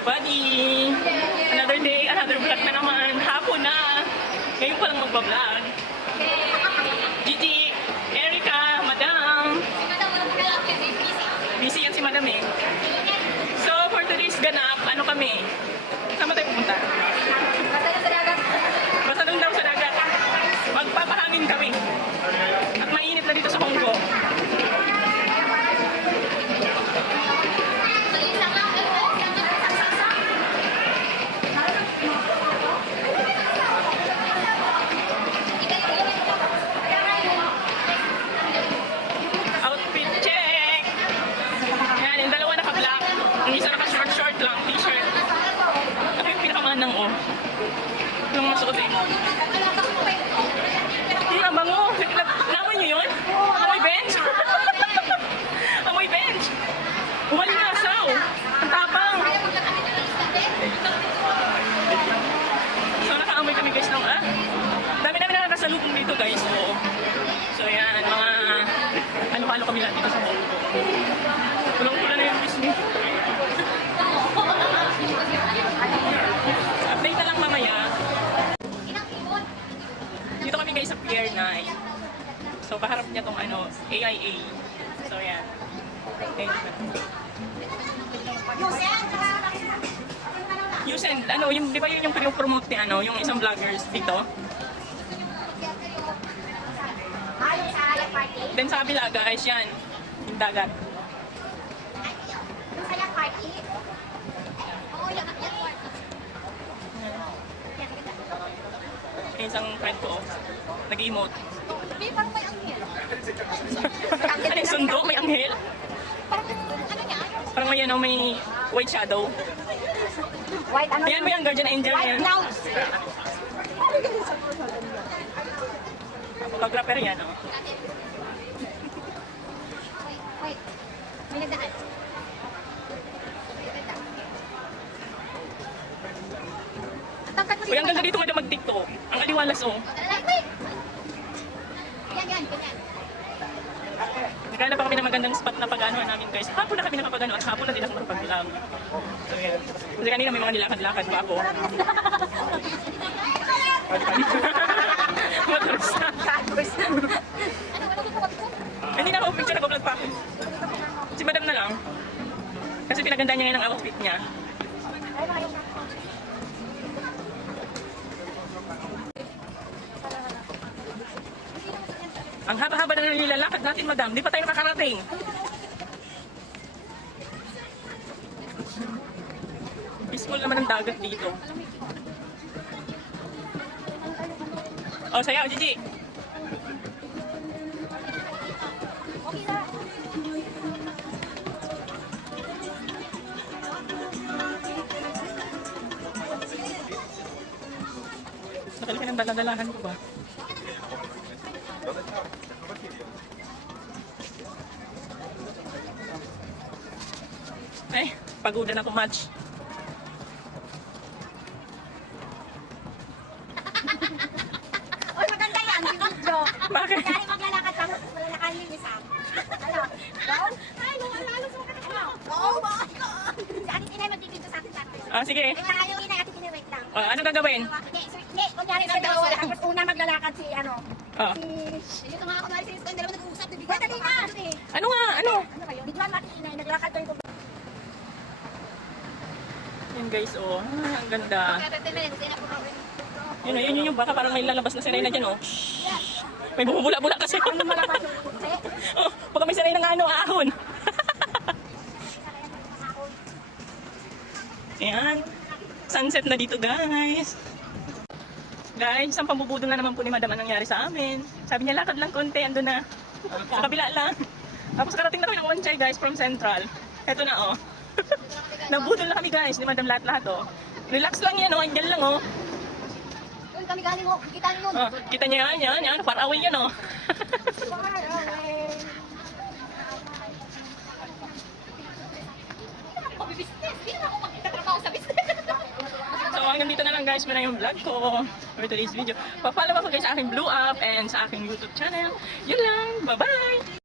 Buddy! Another day, another vlog na naman. Hapon na. Ngayon pa lang magbablog. Gigi, Erica, Madam. Busy yan si Madam eh. So, for today's ganap, ano kami? Saan ba tayo pupunta? Basta doon daw sa dagat. Magpapahangin kami. At mainit na dito sa Honggo. Outfit check! Yan, yung dalawa naka-black. Yung isa naka-short lang, t-shirt. Ako yung pinakamanang oh. Yung masuot eh. Ang bango! Naman nyo yun? Amoy bench? Amoy bench! Umali na asaw! Ang tapang! So nakaamoy kami guys ng dami-dami na nakasalubong dito guys. So yan, mga ano-halo kami lang dito sa mall ko. Kulang-kulang na yung business. Update na lang mamaya. Dito kami guys sa Pier 9. So paharap niya tong AIA. So yan. Yusen, yung di ba yun yung promote ni yung isang vloggers dito? Then sa kabila guys, yan. Yung dagat. Yung isang friend ko, nag-emote. Parang may anghel. Ano yung sundo? May anghel? Parang ano niya? Parang may white shadow. White ano? Ayan mo yung guardian angel na White yan. clouds. Photographer yan, oh. Wait. May nagdaan. Tangkat mo Uy, ang ganda dito nga mag-tiktok. Ang aliwalas, oh. Wait. Yan, ganyan. Nagkala pa kami ng magandang spot na pag-anoan namin, guys. Hapon na kami nakapag-ano at hapon na din ako makapag-vlog. So, yan. Kasi kanina may mga nilakad-lakad pa ako. Mataros na. Hindi na ako picture, nag-vlog pa ako. Si Madam na lang. Kasi pinaganda niya ngayon ang outfit niya. Ang haba-haba na nilalakad natin, Madam. Di pa tayo nakakarating. Peaceful naman ang dagat dito. Oh, sayaw, Gigi. Nakalika ng daladalahan ko ba? Ay, pagoda na match. Uy, maganda yan, yung video. Bakit? Dahil maglalakad ka, wala nakalimutan. Ano? Go? Ay, lalo sa mga ano? Oh my God! Si Ate Tinay magdidito sa atin dati. Ah, sige. Ay, wala yung inay, Ate Tinay, wait lang. Anong gagawin? Hindi, sir, hindi. Kunyari sa dalawa, tapos una maglalakad si Ah. Ito nga ako na si Ito, dalawa nag-uusap. Wait, dali nga. Ano nga? Ano? Ano kayo? Videoan natin inay, naglakad kayo. Yan guys, oh. Ah, ang ganda. Ate Tinay, gusto niya po gawin. Yun. Baka parang may lalabas na siray na dyan, oh. May bumubula-bula kasi. Ano malabas yung kunti? Oh, baka may siray na ahon. Ayan. Sunset na dito, guys. Guys, ang pambubudol na naman po ni Madam ang nangyari sa amin. Sabi niya, lakad lang konti, ando na. Sa kabila lang. Tapos karating na kami ng Onchay, guys, from Central. Eto na, oh. Nabudol na kami, guys, ni Madam lahat-lahat, oh. Relax lang yan, oh. Andyan lang, oh. Doon kami galing mo. Kita niyo yun. Oh, kita niya yan. Far away yan, oh. Far away. Ako business. Hindi na ako magtatrabaho sa business. So hanggang dito na lang guys, muna yung vlog ko for today's video. Pa-follow ako guys sa aking Blue Up and sa aking YouTube channel. Yun lang, bye-bye!